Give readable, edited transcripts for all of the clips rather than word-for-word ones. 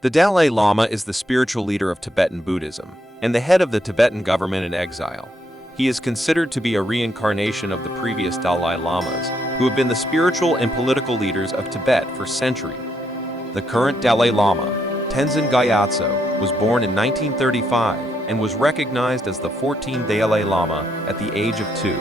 The Dalai Lama is the spiritual leader of Tibetan Buddhism and the head of the Tibetan government in exile. He is considered to be a reincarnation of the previous Dalai Lamas, who have been the spiritual and political leaders of Tibet for centuries. The current Dalai Lama, Tenzin Gyatso, was born in 1935 and was recognized as the 14th Dalai Lama at the age of 2.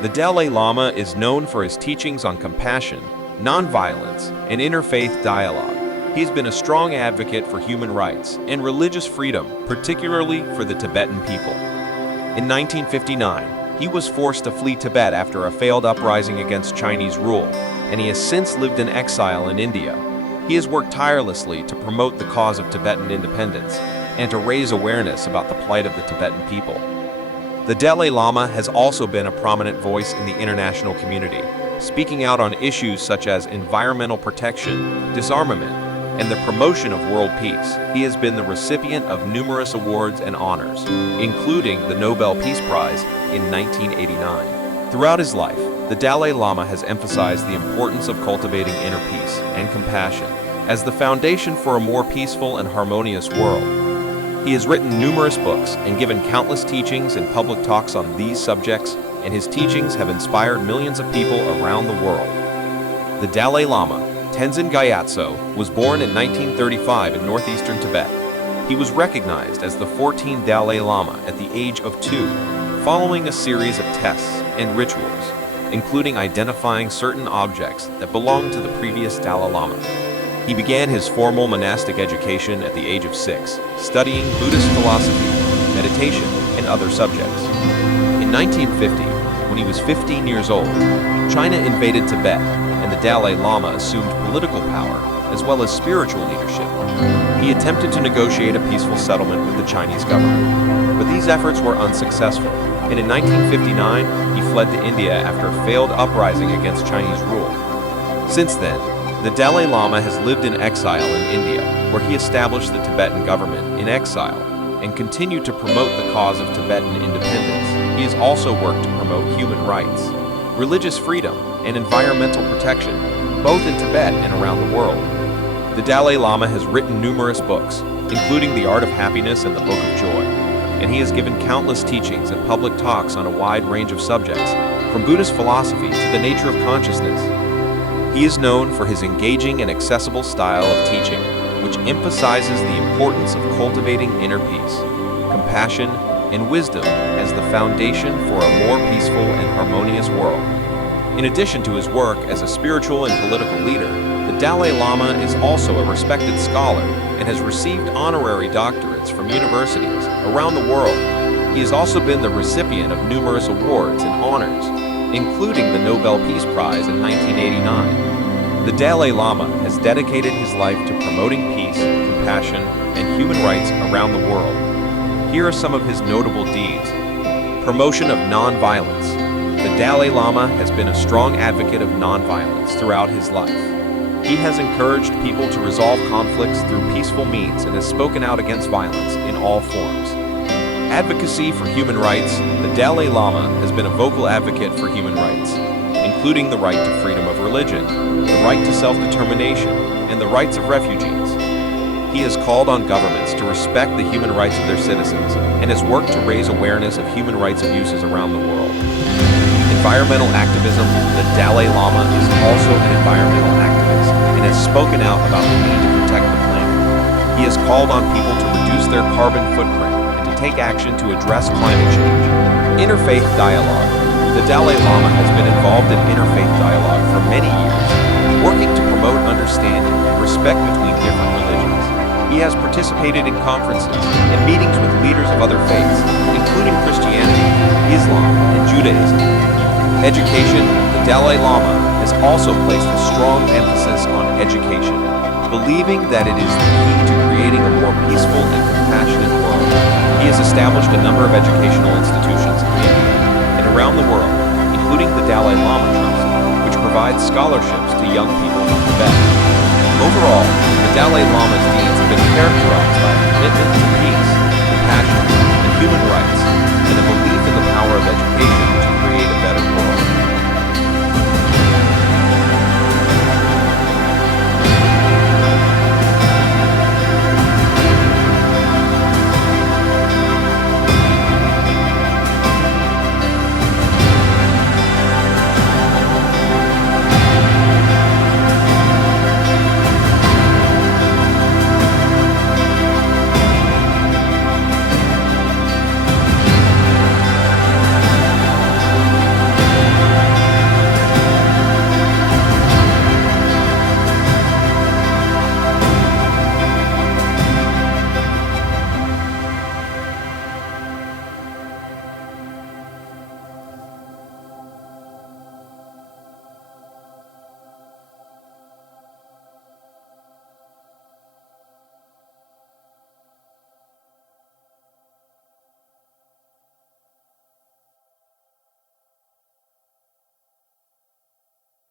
The Dalai Lama is known for his teachings on compassion, nonviolence, and interfaith dialogue. He has been a strong advocate for human rights and religious freedom, particularly for the Tibetan people. In 1959, he was forced to flee Tibet after a failed uprising against Chinese rule, and he has since lived in exile in India. He has worked tirelessly to promote the cause of Tibetan independence and to raise awareness about the plight of the Tibetan people. The Dalai Lama has also been a prominent voice in the international community, speaking out on issues such as environmental protection, disarmament, and the promotion of world peace. He has been the recipient of numerous awards and honors, including the Nobel Peace Prize in 1989. Throughout his life, the Dalai Lama has emphasized the importance of cultivating inner peace and compassion as the foundation for a more peaceful and harmonious world. He has written numerous books and given countless teachings and public talks on these subjects, and his teachings have inspired millions of people around the world. The Dalai Lama, Tenzin Gyatso, was born in 1935 in northeastern Tibet. He was recognized as the 14th Dalai Lama at the age of 2, following a series of tests and rituals, including identifying certain objects that belonged to the previous Dalai Lama. He began his formal monastic education at the age of 6, studying Buddhist philosophy, meditation, and other subjects. In 1950, when he was 15 years old, China invaded Tibet, and the Dalai Lama assumed political power as well as spiritual leadership. He attempted to negotiate a peaceful settlement with the Chinese government, but these efforts were unsuccessful, and in 1959, he fled to India after a failed uprising against Chinese rule. Since then, the Dalai Lama has lived in exile in India, where he established the Tibetan government in exile and continued to promote the cause of Tibetan independence. He has also worked to promote human rights, religious freedom, and environmental protection, both in Tibet and around the world. The Dalai Lama has written numerous books, including The Art of Happiness and The Book of Joy, and he has given countless teachings and public talks on a wide range of subjects, from Buddhist philosophy to the nature of consciousness. He is known for his engaging and accessible style of teaching, which emphasizes the importance of cultivating inner peace, compassion, and wisdom as the foundation for a more peaceful and harmonious world. In addition to his work as a spiritual and political leader, the Dalai Lama is also a respected scholar and has received honorary doctorates from universities around the world. He has also been the recipient of numerous awards and honors, including the Nobel Peace Prize in 1989. The Dalai Lama has dedicated his life to promoting peace, compassion, and human rights around the world. Here are some of his notable deeds. Promotion of nonviolence. The Dalai Lama has been a strong advocate of nonviolence throughout his life. He has encouraged people to resolve conflicts through peaceful means and has spoken out against violence in all forms. Advocacy for human rights. The Dalai Lama has been a vocal advocate for human rights, including the right to freedom of religion, the right to self-determination, and the rights of refugees. He has called on governments to respect the human rights of their citizens and has worked to raise awareness of human rights abuses around the world. Environmental activism. The Dalai Lama is also an environmental activist and has spoken out about the need to protect the planet. He has called on people to reduce their carbon footprint and to take action to address climate change. Interfaith dialogue. The Dalai Lama has been involved in interfaith dialogue for many years, working to promote understanding and respect between different religions. He has participated in conferences and meetings with leaders of other faiths, including Christianity, Islam, and Judaism. Education. The Dalai Lama has also placed a strong emphasis on education, believing that it is the key to creating a more peaceful and compassionate world. He has established a number of educational institutions in India and around the world, including the Dalai Lama Trust, which provides scholarships to young people from Tibet. Overall, the Dalai Lama's deeds have been characterized by a commitment to peace, compassion, and human rights, and a belief in the power of education to create a better world.